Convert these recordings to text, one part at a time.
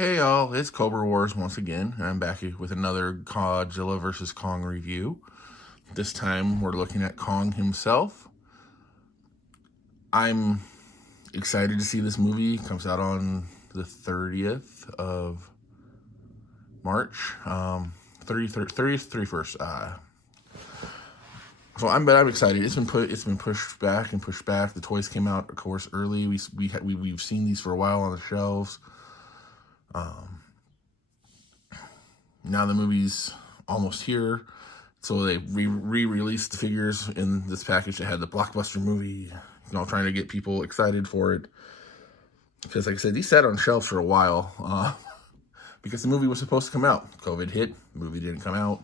Hey y'all, it's Cobra Wars once again. I'm back with another Godzilla vs. Kong review. This time we're looking at Kong himself. I'm excited to see this movie. It comes out on the 30th of March. 30th, 31st. So I'm excited. It's been pushed back and pushed back. The toys came out, of course, early. We've seen these for a while on the shelves. Now the movie's almost here, so they re-released the figures in this package that had the blockbuster movie, trying to get people excited for it. Because, like I said, these sat on shelves for a while, because the movie was supposed to come out. COVID hit, the movie didn't come out.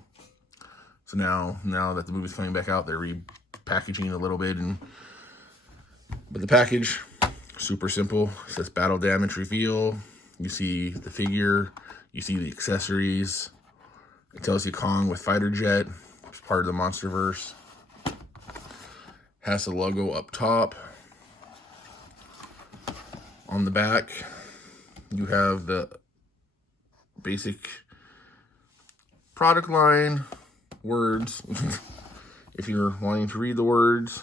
So now that the movie's coming back out, they're repackaging it a little bit. But the package, super simple. It says battle damage reveal. You see the figure. You see the accessories. It tells you Kong with fighter jet. It's part of the MonsterVerse. Has the logo up top. On the back, you have the basic product line, words. If you're wanting to read the words,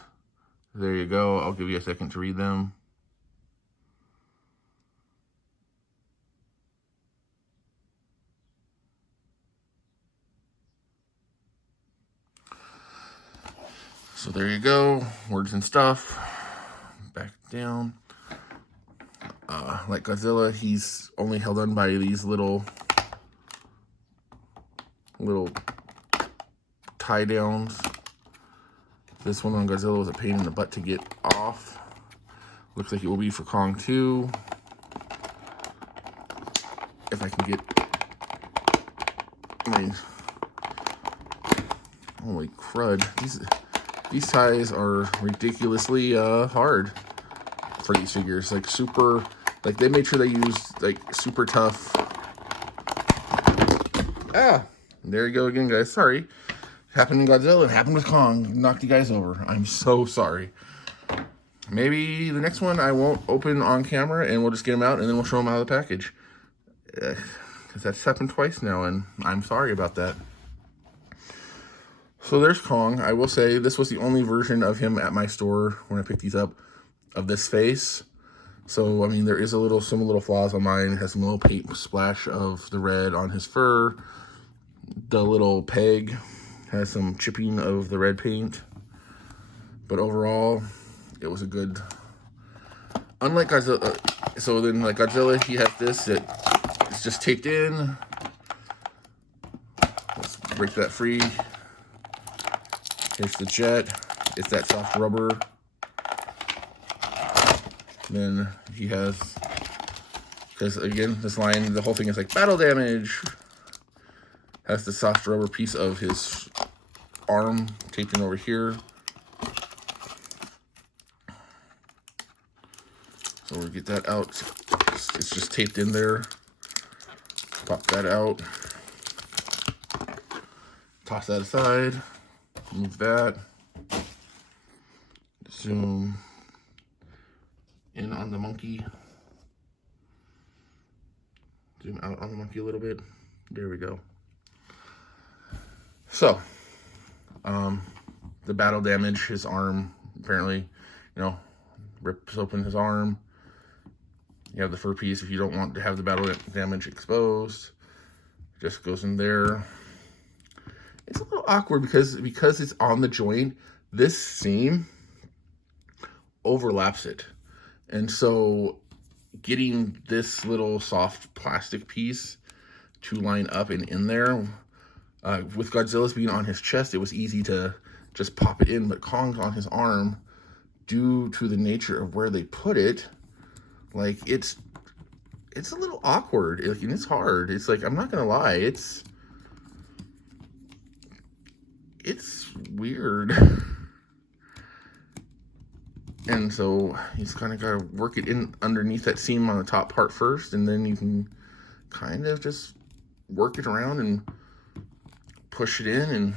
there you go. I'll give you a second to read them. So there you go, words and stuff. Back down. Like Godzilla, he's only held on by these little tie downs. This one on Godzilla was a pain in the butt to get off. Looks like it will be for Kong too. If I can get holy crud, these ties are ridiculously hard for these figures. Like they made sure they used like super tough. There you go again, guys. Sorry. Happened in Godzilla, it happened with Kong. Knocked you guys over. I'm so sorry. Maybe the next one I won't open on camera and we'll just get them out and then we'll show them out of the package. Because that's happened twice now and I'm sorry about that. So there's Kong. I will say this was the only version of him at my store when I picked these up of this face. So, I mean, there is some little flaws on mine. It has some little paint splash of the red on his fur. The little peg has some chipping of the red paint. But overall, it was a good... Unlike Godzilla, so then like Godzilla, he has this that is just taped in. Let's break that free. Here's the jet. It's that soft rubber. Then he has, because again, this line, the whole thing is like battle damage. Has the soft rubber piece of his arm taped in over here. So we'll get that out. It's just taped in there. Pop that out. Toss that aside. Move that. Zoom in on the monkey. Zoom out on the monkey a little bit. There we go. So, the battle damage, his arm apparently, rips open his arm. You have the fur piece if you don't want to have the battle damage exposed. It just goes in there. It's a little awkward because it's on the joint. This seam overlaps it. And so getting this little soft plastic piece to line up and in there, with Godzilla's being on his chest, it was easy to just pop it in. But Kong's on his arm, due to the nature of where they put it, like it's a little awkward. And it's hard. It's like, I'm not going to lie. It's weird. And so he's kind of got to work it in underneath that seam on the top part first, and then you can kind of just work it around and push it in. And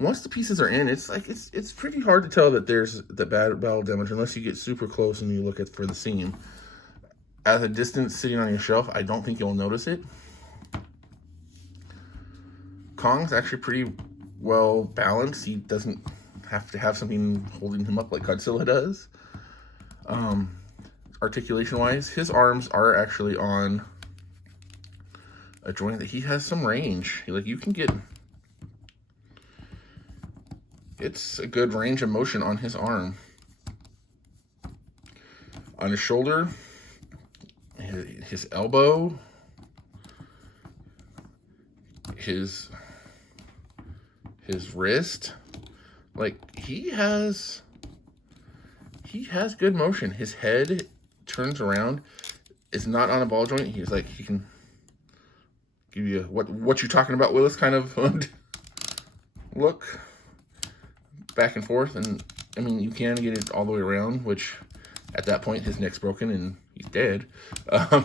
once the pieces are in, it's like it's pretty hard to tell that there's the battle damage unless you get super close and you look for the seam. at a distance sitting on your shelf, I don't think you'll notice it. Kong's actually pretty well balanced. He doesn't have to have something holding him up like Godzilla does. Articulation wise, his arms are actually on a joint that he has some range. Like, you can get, it's a good range of motion on his arm. On his shoulder, his elbow, his wrist, like, he has good motion. His head turns around. It's not on a ball joint. He's like, he can give you what you talking about, Willis, kind of look back and forth. And I mean, you can get it all the way around, which at that point his neck's broken and he's dead. I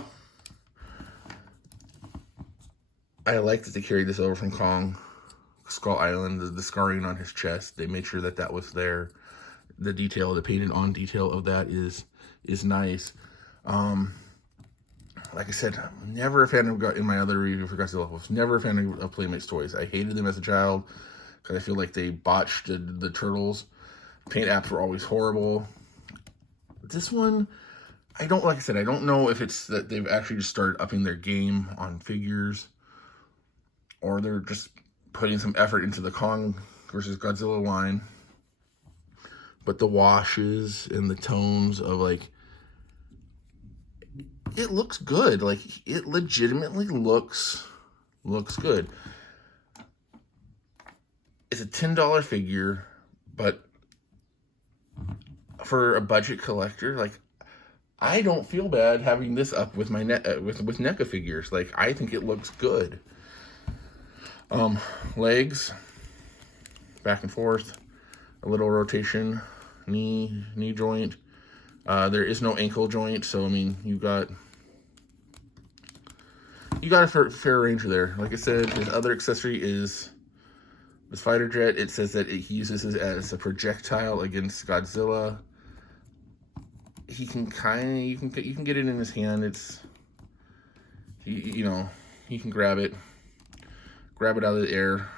like that they carried this over from Kong Skull Island. The scarring on his chest, they made sure that that was there. The detail, the painted on detail of that is nice. Like I said, I'm never a fan of, in my other review for Godzilla, I was never a fan of Playmates toys. I hated them as a child because I feel like they botched the turtles. Paint apps were always horrible. This one, like I said, I don't know if it's that they've actually just started upping their game on figures, or they're just putting some effort into the Kong versus Godzilla line. But the washes and the tones of, like, it looks good. Like, it legitimately looks good. It's a $10 figure, but for a budget collector, like, I don't feel bad having this up with my with NECA figures. Like, I think it looks good. Legs, back and forth, a little rotation, knee joint. There is no ankle joint, so I mean, you got a fair range there. Like I said, his other accessory is this fighter jet. It says that he uses it as a projectile against Godzilla. He can you can get it in his hand. It's he can grab it out of the air.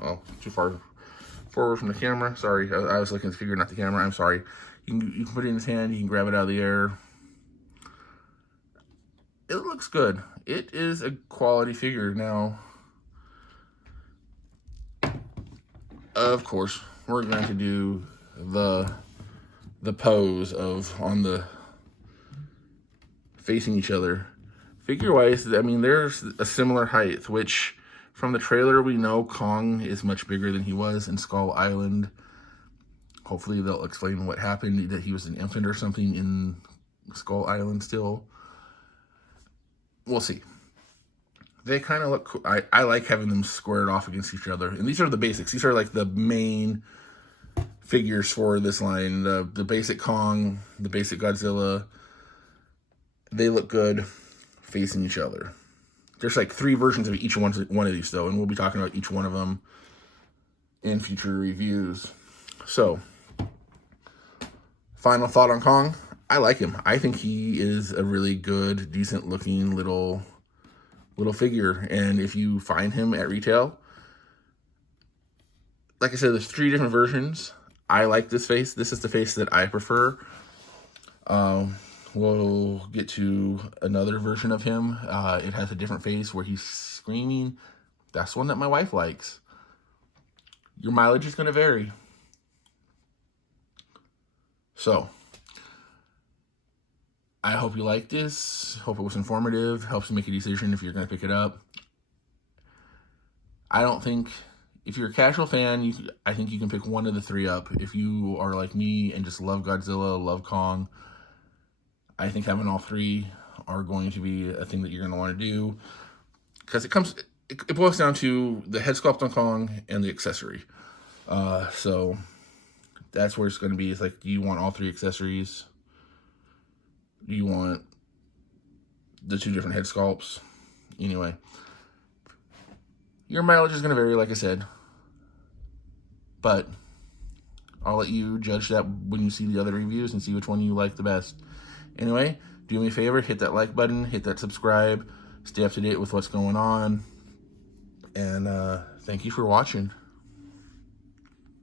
Oh, too far forward from the camera. Sorry, I was looking at the figure, not the camera. I'm sorry. You can put it in his hand. You can grab it out of the air. It looks good. It is a quality figure. Now, of course, we're going to do the pose of on the facing each other. Figure wise, I mean, there's a similar height, which from the trailer we know Kong is much bigger than he was in Skull Island. Hopefully they'll explain what happened, that he was an infant or something in Skull Island still. We'll see. They kind of look cool. I like having them squared off against each other. And these are the basics. These are like the main figures for this line. The basic Kong, the basic Godzilla. They look good facing each other. There's like 3 versions of each one of these, though. And we'll be talking about each one of them in future reviews. So, final thought on Kong. I like him. I think he is a really good, decent looking little figure. And if you find him at retail, like I said, there's 3 different versions. I like this face. This is the face that I prefer. We'll get to another version of him. It has a different face where he's screaming. That's one that my wife likes. Your mileage is going to vary. So, I hope you liked this. Hope it was informative. Helps you make a decision if you're going to pick it up. I don't think, if you're a casual fan, I think you can pick one of the 3 up. If you are like me and just love Godzilla, love Kong, I think having all 3 are going to be a thing that you're going to want to do. Because it boils down to the head sculpt on Kong and the accessory. So that's where it's going to be. It's like, do you want all 3 accessories? Do you want the 2 different head sculpts? Anyway, your mileage is going to vary, like I said. But I'll let you judge that when you see the other reviews and see which one you like the best. Anyway, do me a favor, hit that like button, hit that subscribe, stay up to date with what's going on, and thank you for watching.